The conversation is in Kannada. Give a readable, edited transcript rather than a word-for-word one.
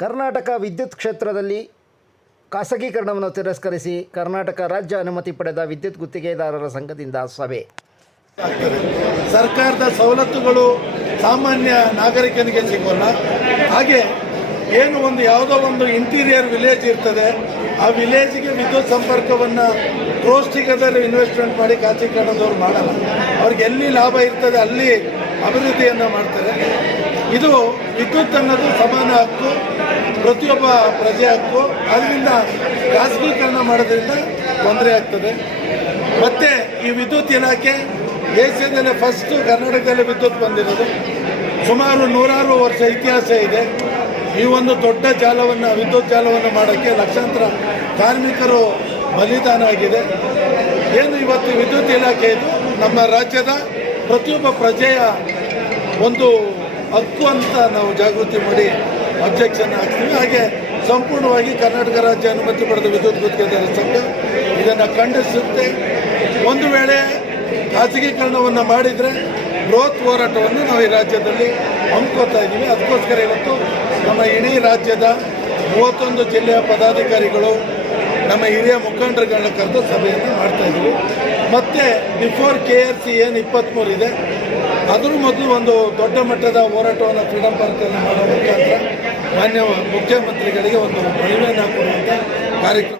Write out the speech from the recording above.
ಕರ್ನಾಟಕ ವಿದ್ಯುತ್ ಕ್ಷೇತ್ರದಲ್ಲಿ ಖಾಸಗೀಕರಣವನ್ನು ತಿರಸ್ಕರಿಸಿ ಕರ್ನಾಟಕ ರಾಜ್ಯ ಅನುಮತಿ ಪಡೆದ ವಿದ್ಯುತ್ ಗುತ್ತಿಗೆದಾರರ ಸಂಘದಿಂದ ಸಭೆ. ಸರ್ಕಾರದ ಸವಲತ್ತುಗಳು ಸಾಮಾನ್ಯ ನಾಗರಿಕನಿಗೆ ಸಿಗೋಲ್ಲ. ಹಾಗೆ ಏನು ಯಾವುದೋ ಒಂದು ಇಂಟೀರಿಯರ್ ವಿಲೇಜ್ ಇರ್ತದೆ, ಆ ವಿಲೇಜಿಗೆ ವಿದ್ಯುತ್ ಸಂಪರ್ಕವನ್ನು ಕ್ರೋಸ್ಟಿಗದಲ್ಲಿ ಇನ್ವೆಸ್ಟ್ಮೆಂಟ್ ಮಾಡಿ ಖಾಸಗೀಕರಣದವ್ರು ಮಾಡಲ್ಲ. ಅವ್ರಿಗೆ ಎಲ್ಲಿ ಲಾಭ ಇರ್ತದೆ ಅಲ್ಲಿ ಅಭಿವೃದ್ಧಿಯನ್ನು ಮಾಡ್ತಾರೆ. ಇದು ವಿದ್ಯುತ್ ಅನ್ನೋದು ಸಮಾನ ಹಕ್ಕು, ಪ್ರತಿಯೊಬ್ಬ ಪ್ರಜೆ ಹಕ್ಕು. ಅದರಿಂದ ಖಾಸಗೀಕರಣ ಮಾಡೋದ್ರಿಂದ ತೊಂದರೆ ಆಗ್ತದೆ. ಮತ್ತು ಈ ವಿದ್ಯುತ್ ಇಲಾಖೆ ಏಷ್ಯಾದಲ್ಲೇ ಫಸ್ಟು ಕರ್ನಾಟಕದಲ್ಲೇ ವಿದ್ಯುತ್ ಬಂದಿರೋದು. ಸುಮಾರು 100 ವರ್ಷ ಇತಿಹಾಸ ಇದೆ. ಈ ಒಂದು ದೊಡ್ಡ ಜಾಲವನ್ನು ವಿದ್ಯುತ್ ಜಾಲವನ್ನು ಮಾಡೋಕ್ಕೆ ಲಕ್ಷಾಂತರ ಕಾರ್ಮಿಕರು ಬಲಿದಾನ ಆಗಿದೆ. ಏನು ಇವತ್ತು ವಿದ್ಯುತ್ ಇಲಾಖೆ ಇದು ನಮ್ಮ ರಾಜ್ಯದ ಪ್ರತಿಯೊಬ್ಬ ಪ್ರಜೆಯ ಒಂದು ಹಕ್ಕು ಅಂತ ನಾವು ಜಾಗೃತಿ ಮಾಡಿ ಅಬ್ಜೆಕ್ಷನ್ ಹಾಕ್ತೀವಿ. ಹಾಗೆ ಸಂಪೂರ್ಣವಾಗಿ ಕರ್ನಾಟಕ ರಾಜ್ಯ ಅನುಮತಿ ಪಡೆದ ವಿದ್ಯುತ್ ಗುತ್ತಿಗೆದಾರರ ಸಂಘ ಇದನ್ನು ಖಂಡಿಸುತ್ತೆ. ಒಂದು ವೇಳೆ ಖಾಸಗೀಕರಣವನ್ನು ಮಾಡಿದರೆ ಬೃಹತ್ ಹೋರಾಟವನ್ನು ನಾವು ಈ ರಾಜ್ಯದಲ್ಲಿ ಹಮ್ಮಿಕೊಳ್ತಾ ಇದ್ದೀವಿ. ಅದಕ್ಕೋಸ್ಕರ ಇವತ್ತು ನಮ್ಮ ಇಡೀ ರಾಜ್ಯದ 31 ಜಿಲ್ಲೆಯ ಪದಾಧಿಕಾರಿಗಳು ನಮ್ಮ ಹಿರಿಯ ಮುಖಂಡರುಗಳನ್ನ ಕರೆದು ಸಭೆಯನ್ನು ಮಾಡ್ತಾಯಿದ್ದೀವಿ. ಮತ್ತು ಬಿಫೋರ್ KRC ಏನು 23 ಇದೆ, ಅದರ ಮೊದಲು ಒಂದು ದೊಡ್ಡ ಮಟ್ಟದ ಹೋರಾಟವನ್ನು ಫ್ರೀಡಂ ಪಾರ್ಕಲ್ಲಿ ಮಾಡೋ ಮುಖಾಂತರ ಮಾನ್ಯ ಮುಖ್ಯಮಂತ್ರಿಗಳಿಗೆ ಒಂದು ಮನವಿಯನ್ನು ಕೊಡುವಂಥ ಕಾರ್ಯಕ್ರಮ